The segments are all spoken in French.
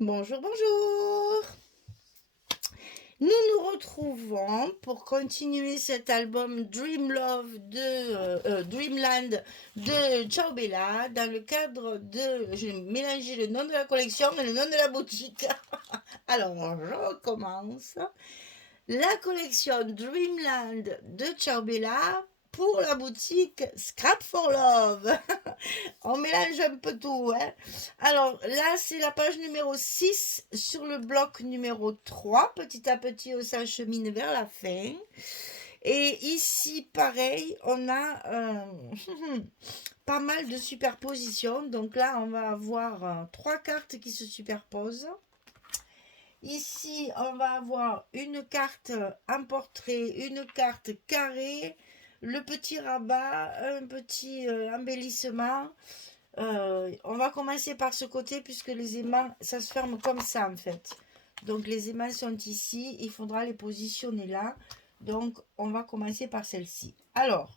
Bonjour, bonjour. Nous nous retrouvons pour continuer cet album Dream Love Dreamland de Ciao Bella dans le cadre de... J'ai mélangé le nom de la collection et le nom de la boutique. Alors, je recommence. La collection Dreamland de Ciao Bella pour la boutique Scrap for Love. On mélange un peu tout, hein. Alors là, c'est la page numéro 6 sur le bloc numéro 3. Petit à petit, on s'achemine vers la fin. Et ici, pareil, on a pas mal de superpositions. Donc là, on va avoir 3 cartes qui se superposent. Ici, on va avoir une carte en portrait, une carte carrée, le petit rabat, un petit embellissement. On va commencer par ce côté puisque les aimants, ça se ferme comme ça en fait. Donc les aimants sont ici, il faudra les positionner là. Donc on va commencer par celle-ci. Alors,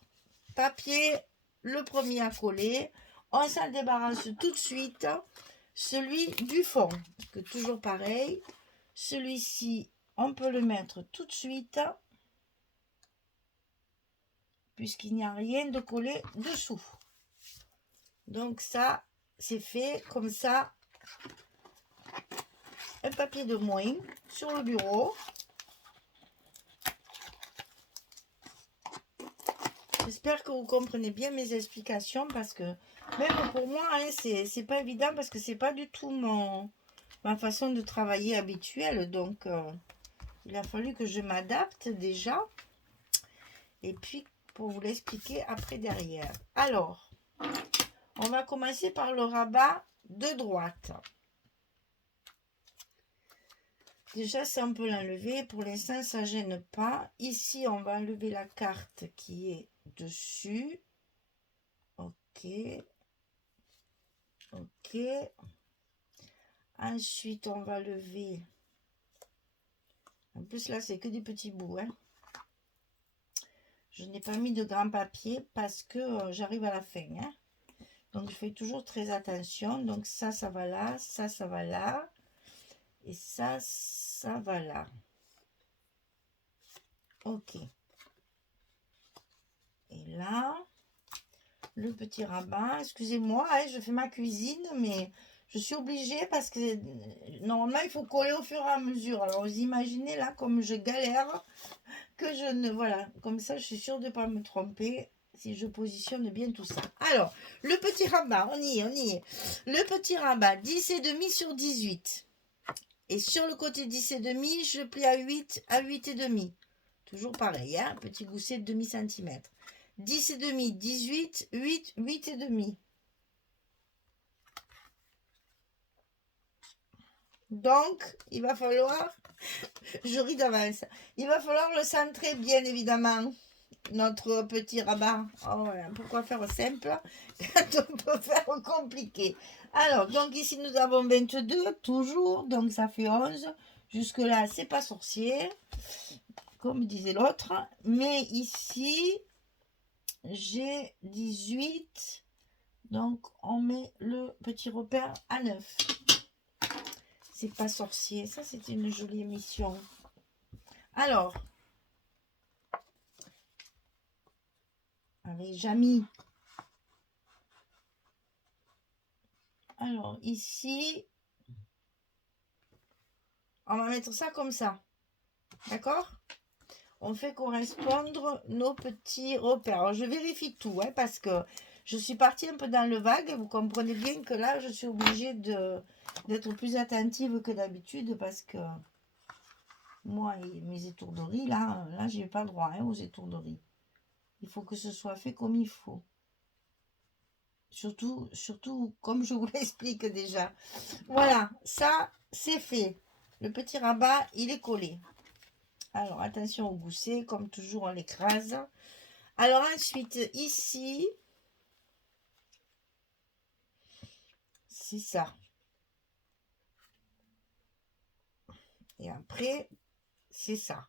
papier, le premier à coller. On s'en débarrasse tout de suite. Celui du fond, parce que toujours pareil. Celui-ci, on peut le mettre tout de suite puisqu'il n'y a rien de collé dessous. Donc ça, c'est fait comme ça. Un papier de moins sur le bureau. J'espère que vous comprenez bien mes explications parce que même pour moi, hein, c'est pas évident parce que c'est pas du tout ma façon de travailler habituelle. Donc, il a fallu que je m'adapte déjà. Et puis, pour vous l'expliquer après derrière. Alors, on va commencer par le rabat de droite. Déjà, ça, on peut l'enlever. Pour l'instant, ça ne gêne pas. Ici, on va enlever la carte qui est dessus. Ok. Ok. Ensuite, on va lever. En plus, là, c'est que des petits bouts. Hein. Je n'ai pas mis de grand papier parce que j'arrive à la fin. Hein. Donc, je fais toujours très attention. Donc, ça va là. Ça va là. Et ça va là. Ok. Et là, le petit rabat. Excusez-moi, hein, je fais ma cuisine, mais je suis obligée parce que normalement, il faut coller au fur et à mesure. Alors, vous imaginez là, comme je galère, que je ne... Voilà, comme ça, je suis sûre de ne pas me tromper si je positionne bien tout ça. Alors, le petit rabat, on y est. Le petit rabat, 10 et demi sur 18. Et sur le côté 10 et demi, je plie à 8 et demi. Toujours pareil, hein, petit gousset de demi-centimètre. 10 et demi, 18, 8, 8 et demi. Donc, il va falloir, je ris d'avance, il va falloir le centrer bien évidemment, notre petit rabat. Oh, voilà. Pourquoi faire simple quand on peut faire compliqué? Alors, donc ici nous avons 22, toujours, donc ça fait 11. Jusque-là, c'est pas sorcier, comme disait l'autre. Mais ici, j'ai 18. Donc, on met le petit repère à 9. C'est pas sorcier. Ça, c'était une jolie émission. Alors, avec Jamy. Alors, ici, on va mettre ça comme ça. D'accord? On fait correspondre nos petits repères. Alors, je vérifie tout, hein, parce que je suis partie un peu dans le vague. Vous comprenez bien que là, je suis obligée d'être plus attentive que d'habitude parce que moi, mes étourderies, là j'ai pas le droit, hein, aux étourderies. Il faut que ce soit fait comme il faut. Surtout comme je vous l'explique déjà. Voilà, ça, c'est fait. Le petit rabat, il est collé. Alors, attention au gousset, comme toujours, on l'écrase. Alors ensuite, ici, c'est ça. Et après, c'est ça.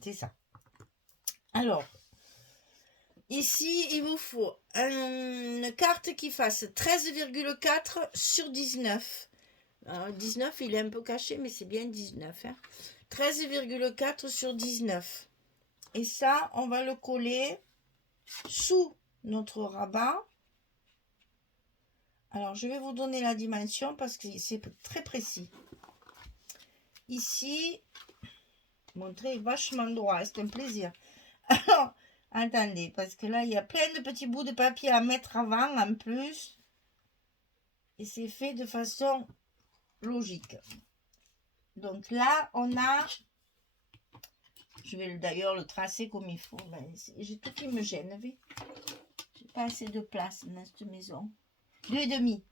C'est ça. Alors, ici, il vous faut une carte qui fasse 13,4 sur 19. 19, il est un peu caché, mais c'est bien 19. Hein. 13,4 sur 19. Et ça, on va le coller sous notre rabat. Alors, je vais vous donner la dimension parce que c'est très précis. Ici, mon trait est vachement droit, c'est un plaisir. Alors, attendez, parce que là, il y a plein de petits bouts de papier à mettre avant en plus. Et c'est fait de façon logique. Donc là, on a... Je vais d'ailleurs le tracer comme il faut. J'ai tout qui me gêne. J'ai pas assez de place dans cette maison. 2,5.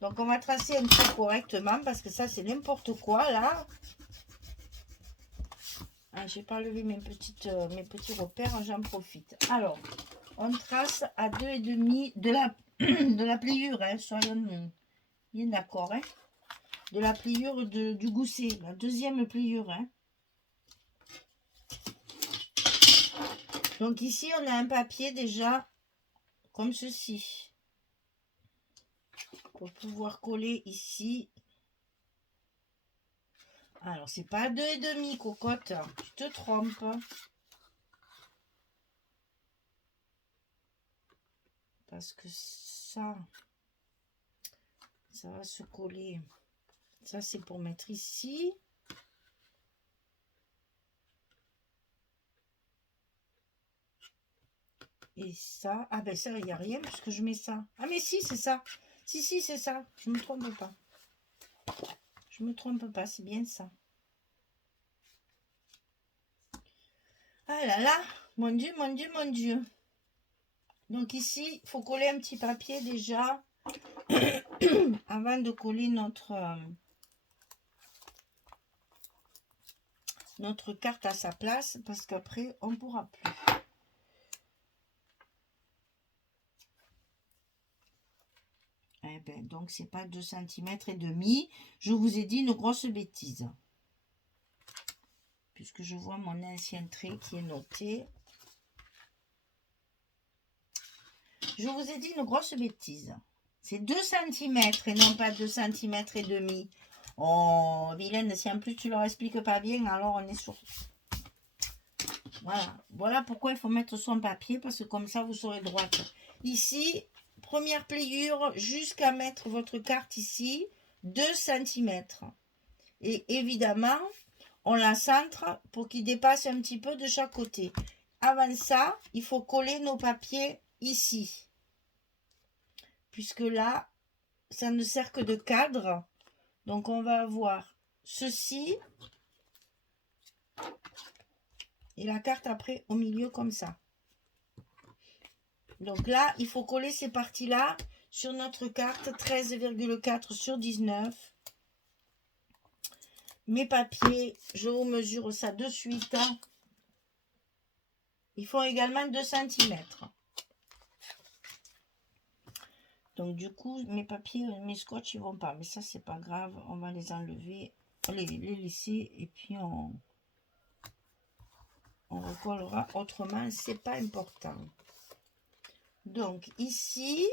Donc on va tracer un peu correctement parce que ça c'est n'importe quoi là. Ah, j'ai pas levé mes petits repères, j'en profite. Alors, on trace à 2,5 de la, de la pliure, hein, soyons bien d'accord. Hein, de la pliure du gousset, la deuxième pliure. Hein. Donc ici, on a un papier déjà comme ceci. Pour pouvoir coller ici. Alors, c'est pas 2,5, cocotte. Tu te trompes. Parce que ça va se coller. Ça, c'est pour mettre ici. Et ça, ah ben ça, il n'y a rien puisque je mets ça. Ah mais si, c'est ça. Si, c'est ça. Je me trompe pas. Je me trompe pas, c'est bien ça. Ah là là, mon Dieu, mon Dieu, mon Dieu. Donc ici, il faut coller un petit papier déjà avant de coller notre carte à sa place parce qu'après, on ne pourra plus. Eh ben, donc, c'est pas 2 cm et demi. Je vous ai dit une grosse bêtise. Puisque je vois mon ancien trait qui est noté. Je vous ai dit une grosse bêtise. C'est 2 cm et non pas 2 cm et demi. Oh, Vilaine, si en plus tu leur expliques pas bien, alors on est sur... Voilà. Voilà pourquoi il faut mettre son papier, parce que comme ça, vous serez droite. Ici, première pliure, jusqu'à mettre votre carte ici, 2 cm. Et évidemment, on la centre pour qu'il dépasse un petit peu de chaque côté. Avant ça, il faut coller nos papiers ici. Puisque là, ça ne sert que de cadre. Donc, on va avoir ceci. Et la carte après au milieu comme ça. Donc là, il faut coller ces parties-là sur notre carte 13,4 sur 19. Mes papiers, je vous mesure ça de suite. Ils font également 2 cm. Donc du coup, mes papiers, mes scotch, ils vont pas. Mais ça, c'est pas grave. On va les enlever, les laisser et puis on recollera autrement. C'est pas important. Donc ici,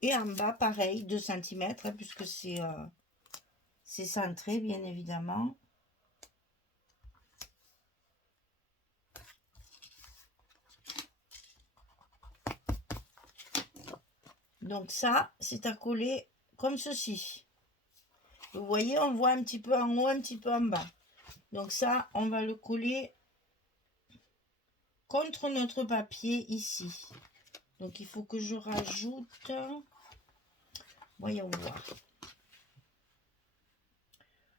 et en bas, pareil, 2 cm, hein, puisque c'est centré, bien évidemment. Donc ça, c'est à coller comme ceci. Vous voyez, on voit un petit peu en haut, un petit peu en bas. Donc ça, on va le coller contre notre papier ici. Donc il faut que je rajoute... Voyons voir.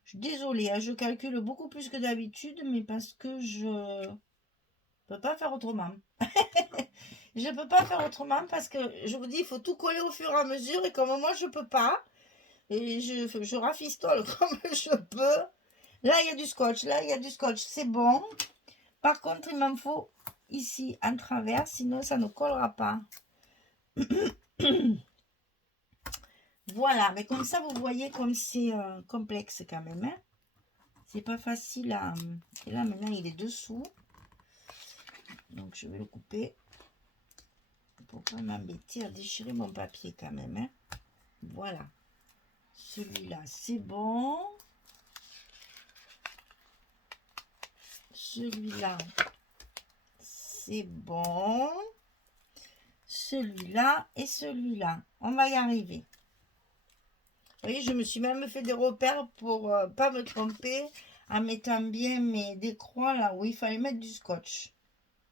Je suis désolée, hein, je calcule beaucoup plus que d'habitude, mais parce que je peux pas faire autrement. Je peux pas faire autrement parce que je vous dis, il faut tout coller au fur et à mesure et comme moi je peux pas, et je rafistole comme je peux. Là il y a du scotch, là il y a du scotch, c'est bon. Par contre il m'en faut ici en travers, sinon ça ne collera pas. Voilà, mais comme ça vous voyez comme c'est complexe quand même. Hein, c'est pas facile à... Et là maintenant il est dessous. Donc je vais le couper Faut pas m'embêter à déchirer mon papier quand même. Hein. Voilà. Celui-là, c'est bon. Celui-là, c'est bon. Celui-là et celui-là. On va y arriver. Vous voyez, je me suis même fait des repères pour pas me tromper en mettant bien mes décroix là où il fallait mettre du scotch.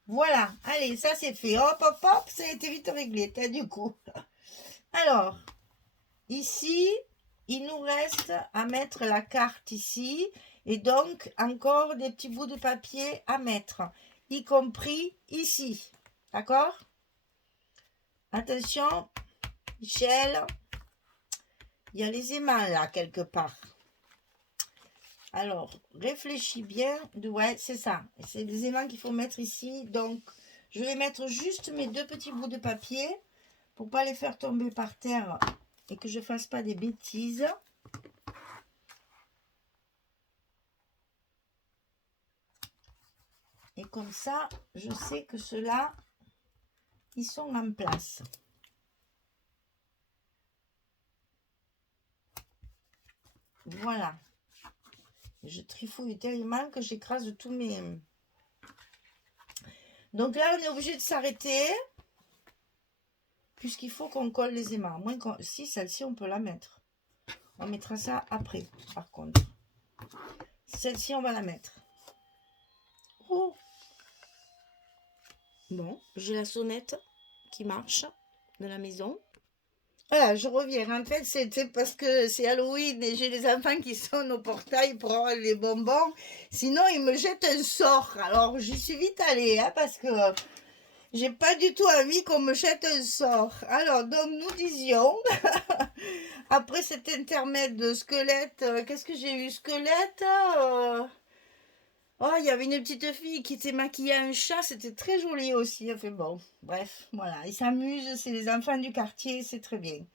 Voilà, allez, ça c'est fait. Hop, hop, hop, ça a été vite réglé, du coup. Alors, ici, il nous reste à mettre la carte ici. Et donc, encore des petits bouts de papier à mettre, y compris ici. D'accord? Attention, Michel, il y a les aimants là, quelque part. Alors, réfléchis bien. Ouais, c'est ça. C'est les aimants qu'il faut mettre ici. Donc, je vais mettre juste mes deux petits bouts de papier pour pas les faire tomber par terre et que je fasse pas des bêtises. Et comme ça, je sais que ceux-là, ils sont en place. Voilà. Je trifouille tellement que j'écrase tous mes... Donc là, on est obligé de s'arrêter. Puisqu'il faut qu'on colle les aimants. Moins si, celle-ci, on peut la mettre. On mettra ça après, par contre. Celle-ci, on va la mettre. Oh. Bon, j'ai la sonnette qui marche de la maison. Voilà, je reviens. En fait, c'était parce que c'est Halloween et j'ai les enfants qui sonnent au portail pour avoir les bonbons. Sinon, ils me jettent un sort. Alors, j'y suis vite allée, hein, parce que j'ai pas du tout envie qu'on me jette un sort. Alors, donc, nous disions, après cet intermède de squelette, qu'est-ce que j'ai eu? Squelette Oh, il y avait une petite fille qui s'est maquillée à un chat, c'était très joli aussi. Enfin bon, bref, voilà, ils s'amusent, c'est les enfants du quartier, c'est très bien.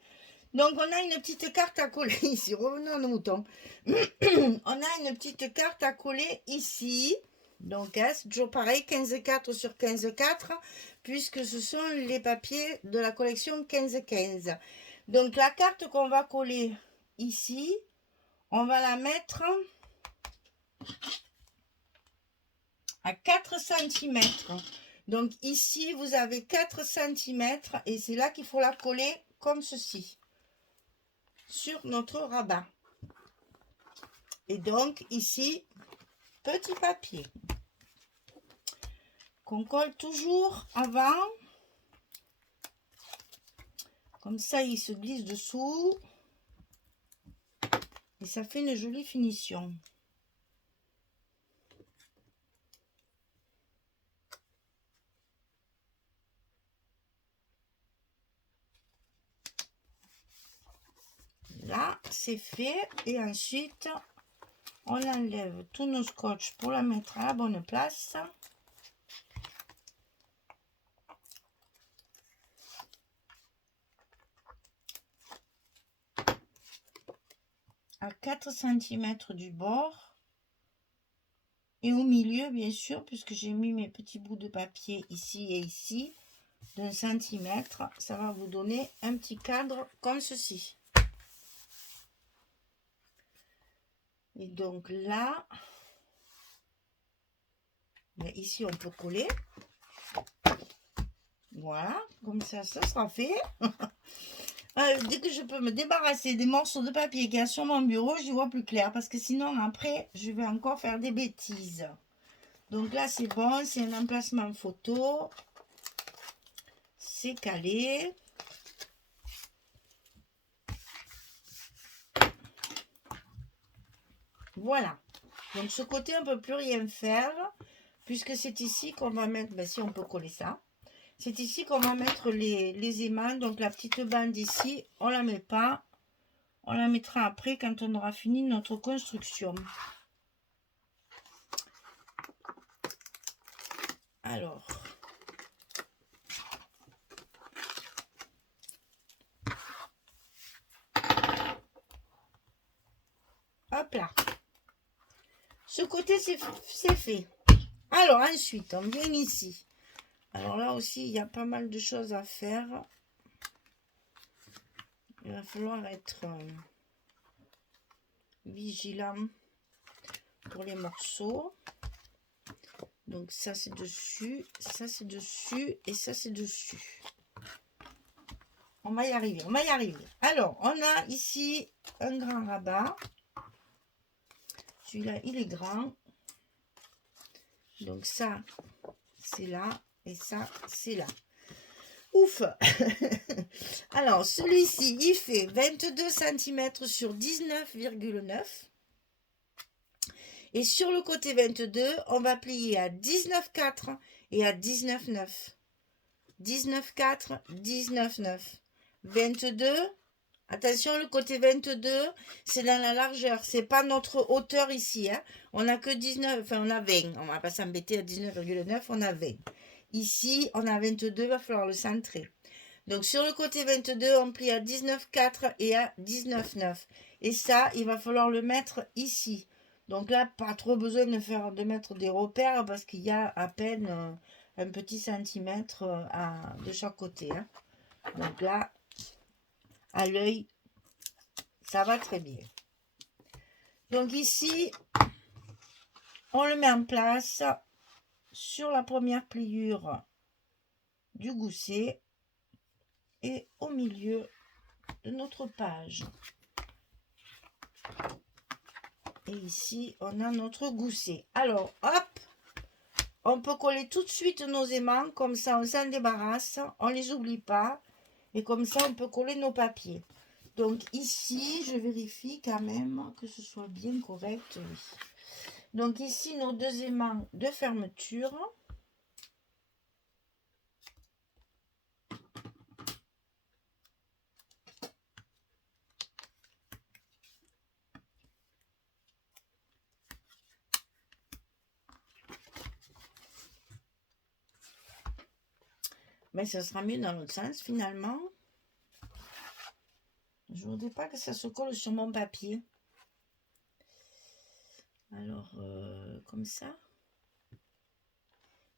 Donc on a une petite carte à coller ici, revenons à nos moutons. On a une petite carte à coller ici. Donc hein, c'est toujours pareil, 15,4 sur 15,4, puisque ce sont les papiers de la collection 15-15. Donc la carte qu'on va coller ici, on va la mettre à 4 cm. Donc ici, vous avez 4 cm et c'est là qu'il faut la coller comme ceci, sur notre rabat. Et donc ici, petit papier qu'on colle toujours avant. Comme ça, il se glisse dessous. Et ça fait une jolie finition. Là, c'est fait. Et ensuite, on enlève tous nos scotch pour la mettre à la bonne place. À 4 cm du bord. Et au milieu, bien sûr, puisque j'ai mis mes petits bouts de papier ici et ici, d'un centimètre, ça va vous donner un petit cadre comme ceci. Et donc là, ici on peut coller. Voilà, comme ça sera fait. Dès que je peux me débarrasser des morceaux de papier qu'il y a sur mon bureau, j'y vois plus clair. Parce que sinon, après, je vais encore faire des bêtises. Donc là, c'est bon, c'est un emplacement photo. C'est calé. Voilà. Donc ce côté, on ne peut plus rien faire. Puisque c'est ici qu'on va mettre, ben, si on peut coller ça. C'est ici qu'on va mettre les aimants. Donc la petite bande ici, on la met pas. On la mettra après quand on aura fini notre construction. Alors. Hop là. Ce côté, c'est fait. Alors ensuite, on vient ici. Alors là aussi, il y a pas mal de choses à faire. Il va falloir être vigilant pour les morceaux. Donc ça c'est dessus, ça c'est dessus et ça c'est dessus. On va y arriver, on va y arriver. Alors, on a ici un grand rabat. Celui-là, il est grand. Donc ça, c'est là. Et ça, c'est là. Ouf. Alors, celui-ci, il fait 22 cm sur 19,9. Et sur le côté 22, on va plier à 19,4 et à 19,9. 19,4, 19,9. 22. Attention, le côté 22, c'est dans la largeur. C'est pas notre hauteur ici. Hein. On a que 19, enfin on a 20. On va pas s'embêter à 19,9, on a 20. Ici, on a 22, il va falloir le centrer. Donc sur le côté 22, on plie à 19,4 et à 19,9. Et ça, il va falloir le mettre ici. Donc là, pas trop besoin de mettre des repères parce qu'il y a à peine un petit centimètre de chaque côté. Hein. Donc là, à l'œil, ça va très bien. Donc ici, on le met en place sur la première pliure du gousset et au milieu de notre page. Et ici, on a notre gousset. Alors, hop, on peut coller tout de suite nos aimants, comme ça on s'en débarrasse, on ne les oublie pas. Et comme ça, on peut coller nos papiers. Donc ici, je vérifie quand même que ce soit bien correct. Oui. Donc ici, nos deux aimants de fermeture. Mais ça sera mieux dans l'autre sens finalement. Je ne voudrais pas que ça se colle sur mon papier. Alors, comme ça.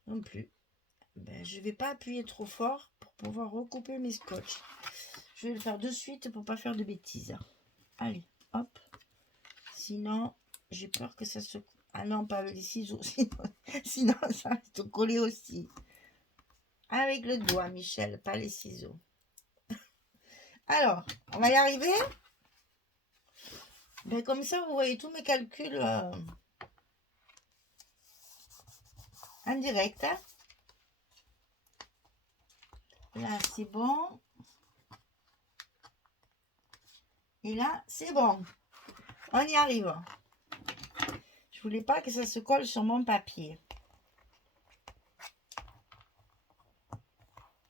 Non plus. Ben, je ne vais pas appuyer trop fort pour pouvoir recouper mes scotch. Je vais le faire de suite pour ne pas faire de bêtises. Allez, hop. Sinon, j'ai peur que ça se... Ah non, pas avec les ciseaux. Sinon ça va se coller aussi. Avec le doigt, Michel, pas les ciseaux. Alors, on va y arriver. Ben, comme ça, vous voyez tous mes calculs en direct. Hein. Là, c'est bon. Et là, c'est bon. On y arrive. Je voulais pas que ça se colle sur mon papier.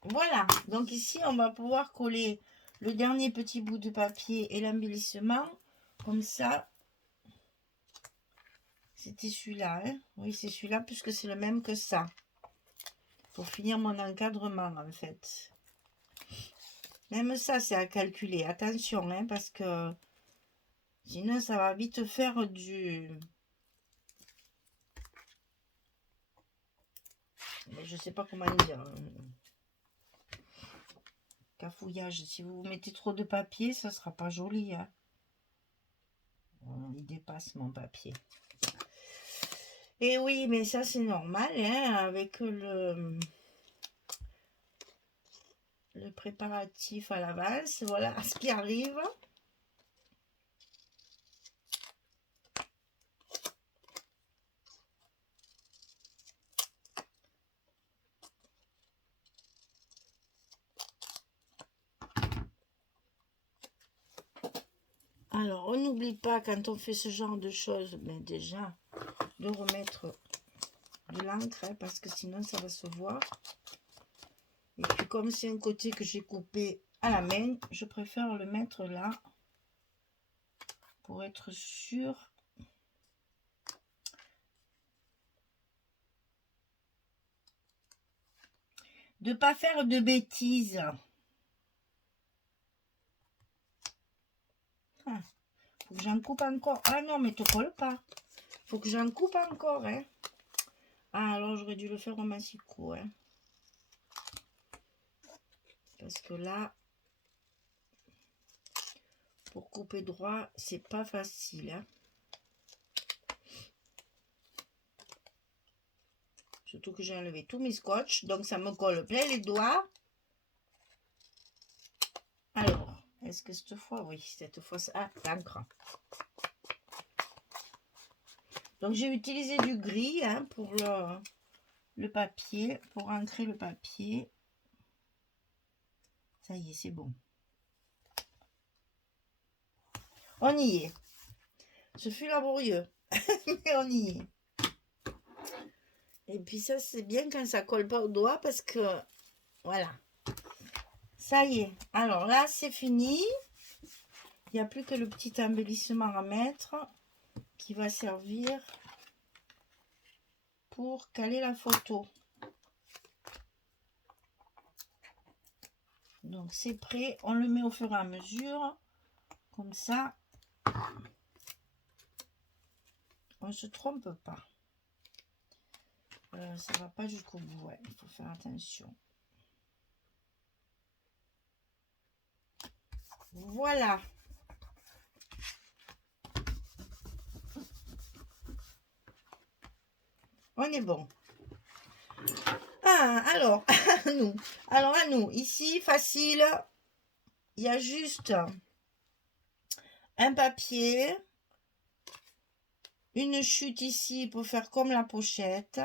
Voilà. Donc ici, on va pouvoir coller le dernier petit bout de papier et l'embellissement. Comme ça. C'était celui-là. Hein. Oui, c'est celui-là puisque c'est le même que ça. Pour finir mon encadrement, en fait. Même ça, c'est à calculer. Attention, hein, parce que sinon, ça va vite faire du... Je sais pas comment dire. Cafouillage. Si vous mettez trop de papier, ça sera pas joli. Hein. Il dépasse mon papier. Et oui, mais ça, c'est normal, hein, avec le préparatif à l'avance. Voilà ce qui arrive. Alors, on n'oublie pas quand on fait ce genre de choses, mais déjà, de remettre de l'encre, hein, parce que sinon ça va se voir. Et puis comme c'est un côté que j'ai coupé à la main, je préfère le mettre là pour être sûr de pas faire de bêtises. Ah, faut que j'en coupe encore. Ah non, mais te colle pas. Faut que j'en coupe encore. Hein. Ah, alors j'aurais dû le faire au massicot. Hein. Parce que là, pour couper droit, c'est pas facile. Hein. Surtout que j'ai enlevé tous mes scotch. Donc, ça me colle plein les doigts. Alors, est-ce que cette fois, oui, cette fois, ça l'encre. Donc, j'ai utilisé du gris hein, pour le papier, pour ancrer le papier. Ça y est, c'est bon. On y est. Ce fut laborieux, mais on y est. Et puis ça, c'est bien quand ça colle pas au doigt parce que, voilà. Ça y est. Alors là, c'est fini. Il n'y a plus que le petit embellissement à mettre qui va servir pour caler la photo. Donc c'est prêt. On le met au fur et à mesure. Comme ça, on ne se trompe pas. Ça va pas jusqu'au bout. Ouais, il faut faire attention. Voilà. On est bon. Ah, alors, à nous, ici, facile. Il y a juste un papier, une chute ici pour faire comme la pochette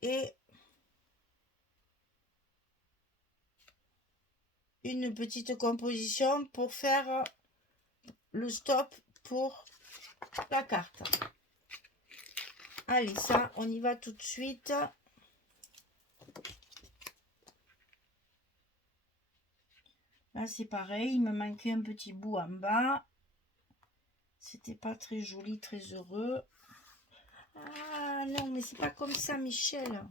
et une petite composition pour faire le stop pour la carte. Allez, ça, on y va tout de suite. Là, c'est pareil, il me manquait un petit bout en bas. C'était pas très joli, très heureux. Ah non, mais c'est pas comme ça, Michel.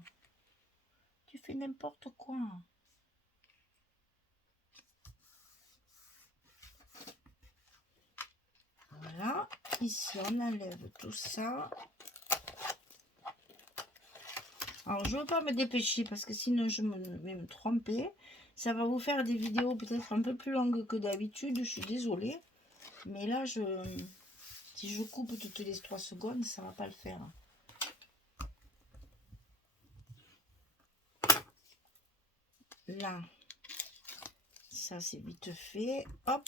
Tu fais n'importe quoi. Voilà, ici on enlève tout ça. Alors je ne veux pas me dépêcher parce que sinon je vais me tromper. Ça va vous faire des vidéos peut-être un peu plus longues que d'habitude, je suis désolée. Mais là, si je coupe toutes les 3 secondes, ça ne va pas le faire. Là, ça c'est vite fait. Hop.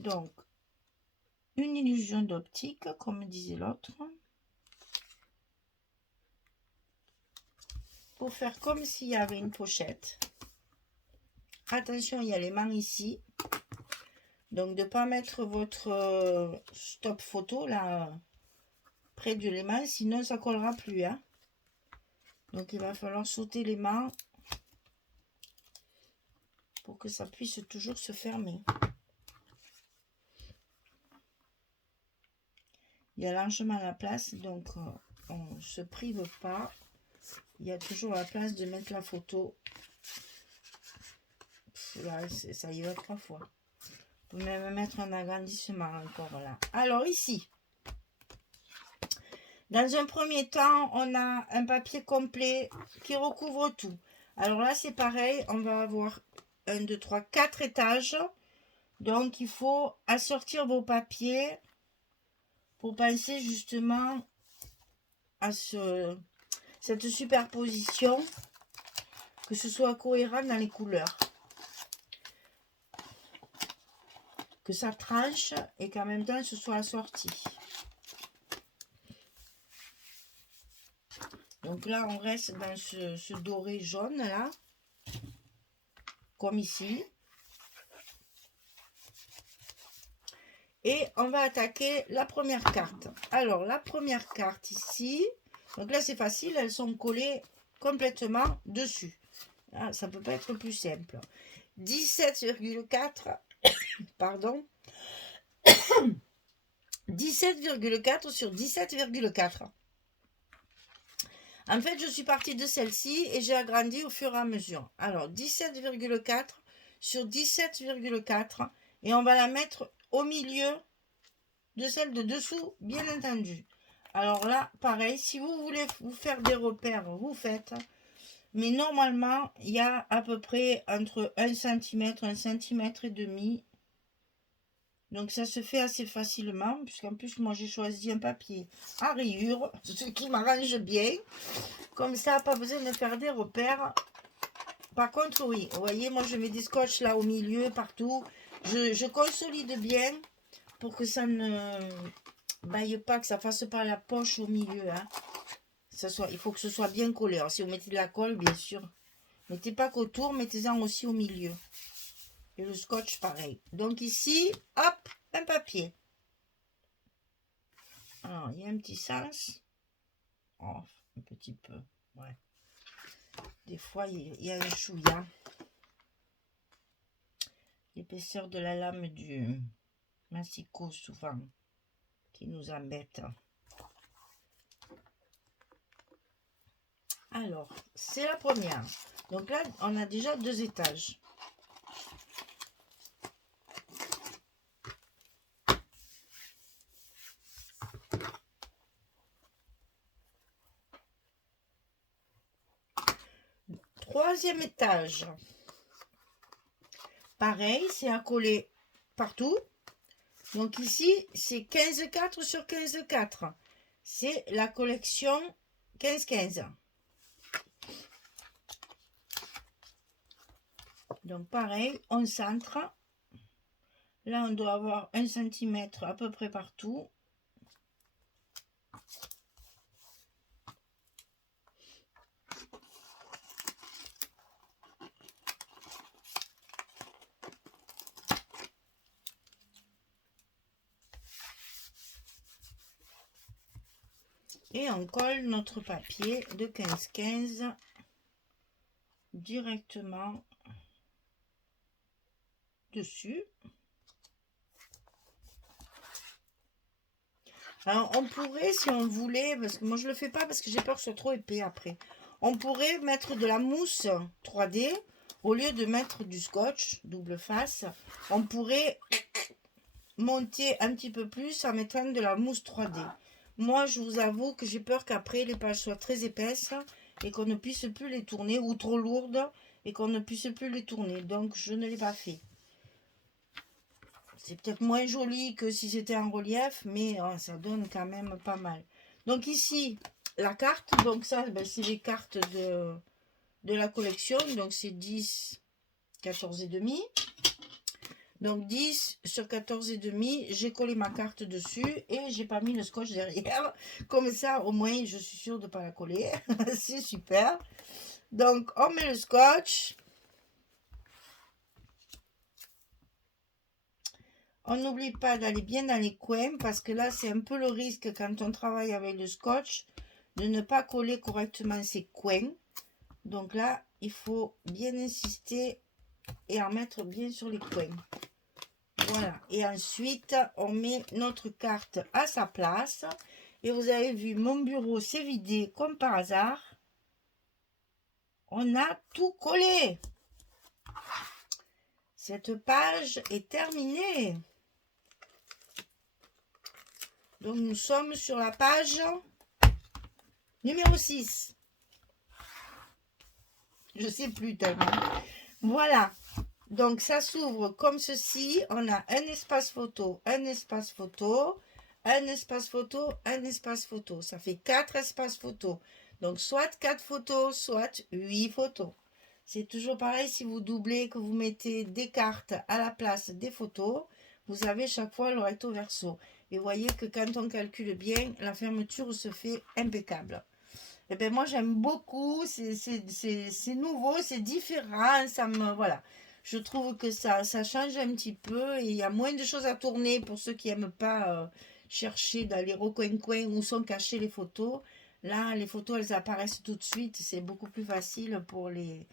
Donc, une illusion d'optique, comme disait l'autre. Pour faire comme s'il y avait une pochette. Attention, il y a les mains ici. Donc, de ne pas mettre votre stop photo là près de les mains, sinon ça collera plus. Hein. Donc, il va falloir sauter les mains pour que ça puisse toujours se fermer. Il y a largement la place, donc on ne se prive pas. Il y a toujours la place de mettre la photo. Là, ça y va 3 fois. Vous pouvez même mettre un agrandissement encore là. Alors ici, dans un premier temps, on a un papier complet qui recouvre tout. Alors là, c'est pareil, on va avoir 1, 2, 3, 4 étages. Donc, il faut assortir vos papiers pour penser justement à cette superposition, que ce soit cohérent dans les couleurs. Que ça tranche et qu'en même temps, ce soit assorti. Donc là, on reste dans ce doré jaune là, comme ici. Et on va attaquer la première carte. Alors, la première carte ici, donc là c'est facile, elles sont collées complètement dessus. Ah, ça ne peut pas être plus simple. 17,4, pardon, 17,4 sur 17,4. En fait, je suis partie de celle-ci et j'ai agrandi au fur et à mesure. Alors, 17,4 sur 17,4 et on va la mettre au milieu de celle de dessous, bien entendu. Alors là, pareil, si vous voulez vous faire des repères, vous faites. Mais normalement, il y a à peu près entre 1 cm, 1 cm et demi. Donc ça se fait assez facilement, puisqu'en plus moi j'ai choisi un papier à rayures, ce qui m'arrange bien. Comme ça, pas besoin de faire des repères. Par contre, oui, vous voyez, moi je mets des scotch là au milieu, partout. Je consolide bien pour que ça ne baille pas, que ça fasse pas la poche au milieu. Hein. Il faut que ce soit bien collé. Alors si vous mettez de la colle, bien sûr, mettez pas qu'autour, mettez-en aussi au milieu. Et le scotch, pareil. Donc ici, hop, un papier. Alors, il y a un petit sens. Oh, un petit peu. Ouais. Des fois, il y a un chouïa. L'épaisseur de la lame du massicot, souvent, qui nous embête. Alors, c'est la première. Donc là, on a déjà 2 étages. Troisième étage. Pareil, c'est à coller partout. Donc ici, c'est 15,4 sur 15,4. C'est la collection 15-15. Donc pareil, on centre. Là, on doit avoir 1 cm à peu près partout. Et on colle notre papier de 15-15 directement dessus. Alors on pourrait, si on voulait, parce que moi je le fais pas parce que j'ai peur que ce soit trop épais après, on pourrait mettre de la mousse 3D au lieu de mettre du scotch double face. On pourrait monter un petit peu plus en mettant de la mousse 3D. Moi je vous avoue que j'ai peur qu'après les pages soient très épaisses et qu'on ne puisse plus les tourner, ou trop lourdes et qu'on ne puisse plus les tourner, donc je ne l'ai pas fait. C'est peut-être moins joli que si c'était en relief, mais ça donne quand même pas mal. Donc ici, la carte, donc ça, ben, c'est les cartes de la collection. Donc c'est 10, 14 et demi. Donc 10 sur 14 et demi, j'ai collé ma carte dessus et j'ai pas mis le scotch derrière. Comme ça, au moins, je suis sûre de ne pas la coller. C'est super. Donc on met le scotch. On n'oublie pas d'aller bien dans les coins parce que là, c'est un peu le risque quand on travaille avec le scotch de ne pas coller correctement ces coins. Donc là, il faut bien insister et en mettre bien sur les coins. Voilà. Et ensuite, on met notre carte à sa place. Et vous avez vu, mon bureau s'est vidé comme par hasard. On a tout collé. Cette page est terminée. Donc, nous sommes sur la page numéro 6. Je ne sais plus tellement. Voilà. Donc, ça s'ouvre comme ceci. On a un espace photo, un espace photo, un espace photo, un espace photo. Ça fait 4 espaces photos. Donc, soit 4 photos, soit 8 photos. C'est toujours pareil si vous doublez, que vous mettez des cartes à la place des photos. Vous avez chaque fois le recto verso. Et vous voyez que quand on calcule bien, la fermeture se fait impeccable. Et bien moi j'aime beaucoup, c'est nouveau, c'est différent, ça me... Voilà. Je trouve que ça change un petit peu et il y a moins de choses à tourner pour ceux qui n'aiment pas chercher dans les recoins-coins où sont cachées les photos. Là, les photos, elles apparaissent tout de suite. C'est beaucoup plus facile pour les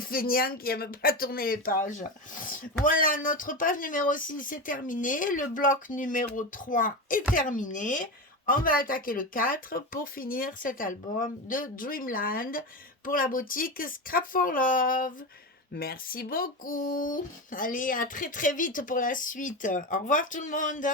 feignants qui n'aiment pas tourner les pages. Voilà, notre page numéro 6 est terminée. Le bloc numéro 3 est terminé. On va attaquer le 4 pour finir cet album de Dreamland pour la boutique Scrap for Love. Merci beaucoup. Allez, à très très vite pour la suite. Au revoir tout le monde.